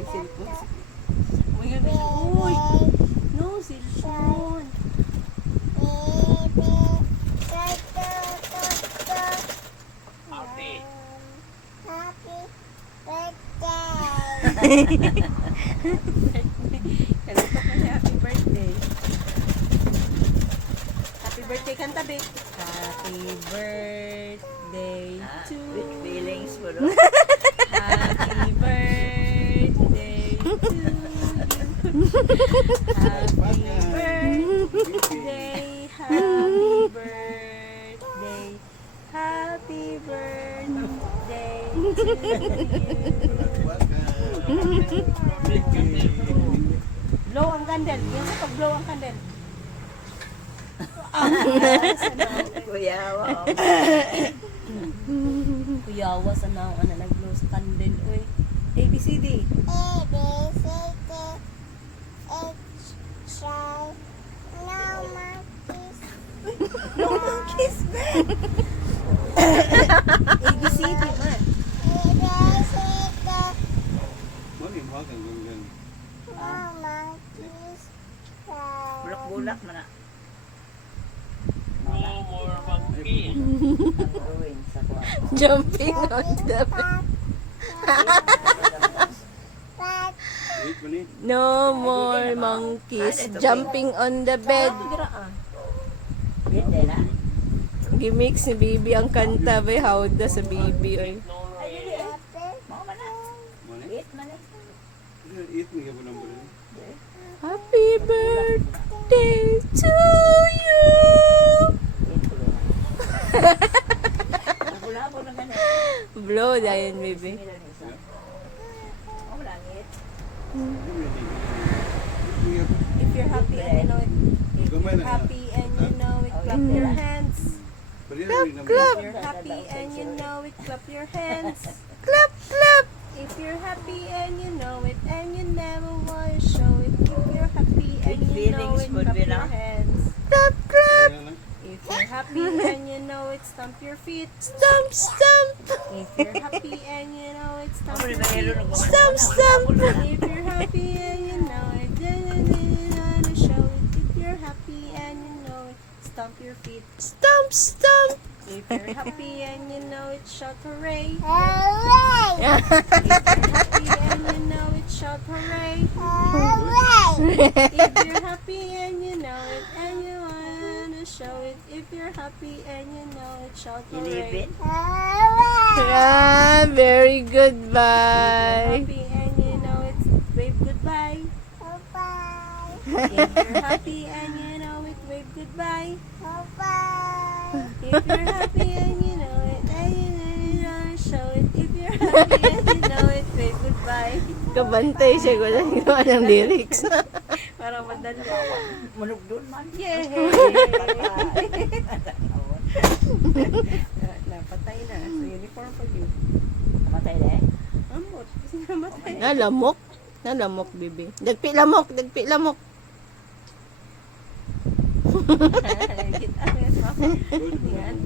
may cellphone. Uy, yun, uy! No, cellphone. Kalitok na siya, happy birthday. Happy birthday, kanta, babe. Happy birthday to With feelings mo, no? Happy birthday to you. Happy birthday, happy birthday, happy birthday to you. Blow ang candle. Yan sa pag-blow ang candle. Kuya, wow. Kuyawa sa naong ana nag-blow sa candle. Uy. A, B, C, D. No monkeys, man. A, B, C, D, man. Bulak-bulak mo na. Sa kwarto. Jumping on the bed. No more monkeys jumping on the bed. Hindi na. Gimix ni Bibi ang kanta by Hauda sa Bibi. Oy. Mau mana? Eat mana? Happy birthday to you. Bulabo na ganun. Blow dahil, baby. Mau langit. If you're happy and you know it, if you're happy and you know it, clap your hands. Clap, If you're happy and you know it, clap your hands. clap, clap. If you're happy and you know it, and you never want to show it. If you're happy and you know it, clap your hands. Clap, clap. If you're happy and you know it, stomp your feet. Stomp, stomp. If you're happy and you know it, stomp your Stamp, feet. Stomp, stomp. If you're happy and you know it, then to show it. If you're happy and you know it, stomp your feet. Stomp, stomp. If you're happy and you know it, shout hooray. Hooray. If you're happy and you know it, shout hooray. If you're happy and you know it, and you wanna show it. If you're happy and you know it, shout hooray. Ilipin. Yeah, very good. If you're Bye. happy and you know it, wave goodbye. If you're happy and you know it, wave goodbye. If you're happy and you know it, and you know show it. If you're happy and you know it, wave goodbye. Kabantay siya ko lang gawa ng lyrics. Para madali. Manug doon man. Yay! Napatay na. So, uniform for you. Namatay na eh. Amot. Kasi namatay. Nalamok. Nalamok, bibi. Dagpi lamok, dagpi lamok. Kita. Yan.